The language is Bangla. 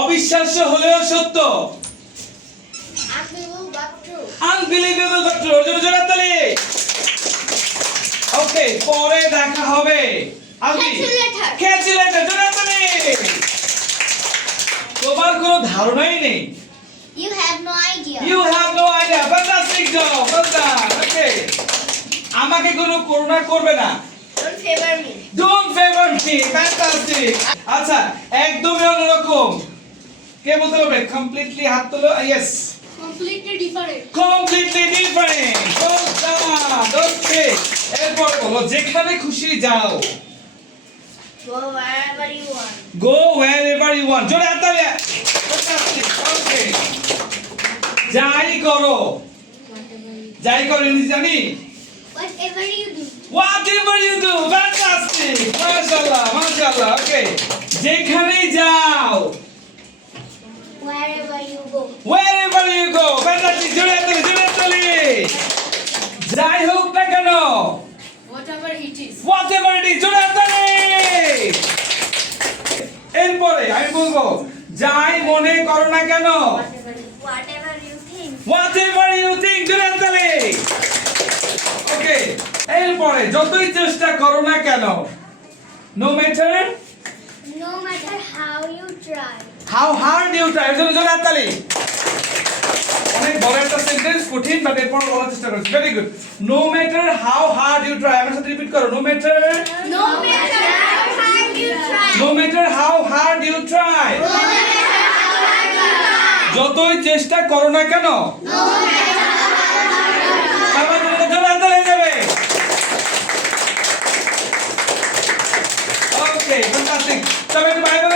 অবিশ্বাস্য হলেও সত্য। Unbelievable but true. Unbelievable but true. জোরে জোরে তালি। ওকে, পরে দেখা হবে। আলবি Catch you later. Catch you later. জোরে তালি। তোমার কোনো ধারণাই নেই। You have no idea. You have no idea. Fantastic job. Well done. Okay. আমাকে কোনো করুণা করবে না। Don't favor me. Don't favor me. Fantastic. আচ্ছা, একদমই অন্যরকম। কে বলতে পারবে? Completely হাত তোলো। Yes. Completely different. Completely different. Well done. Okay. এরপর বলো, যেখানে খুশি যাও। Go wherever you want. Go wherever you want. জোরে হাত তালি। Fantastic. Okay. যাই করো। যাই করো ইংরেজি জানি? Whatever you do. Whatever you do. Fantastic. মাশাআল্লাহ, মাশাআল্লাহ. Okay. যেখানেই যাও। Wherever you go. Wherever you go. Fantastic. জোরে তালি, জোরে তালি। যাই হোক না কেন। Whatever it is. Whatever it is. জোরে তালি। এরপরে আমি বলবো, যাই মনে করো না কেন। Whatever you think. Whatever you think. জোরে তালি। ওকে, এরপরে যতই চেষ্টা করো না কেন। No matter No matter how you try. how hard you try. জোরে তালি। অনেক বড় একটা সেন্টেন্স, কঠিন বাট এরপর বলার চেষ্টা করছি। Very good. No matter how hard you try. আমার সাথে রিপিট করো। No matter No matter how hard you try. no matter how hard you try. যতই চেষ্টা করো না কেন। সবাই মিলে জোরে তালি দেবে। ওকে, ফ্যান্টাস্টিক। তবে একটু বাইরে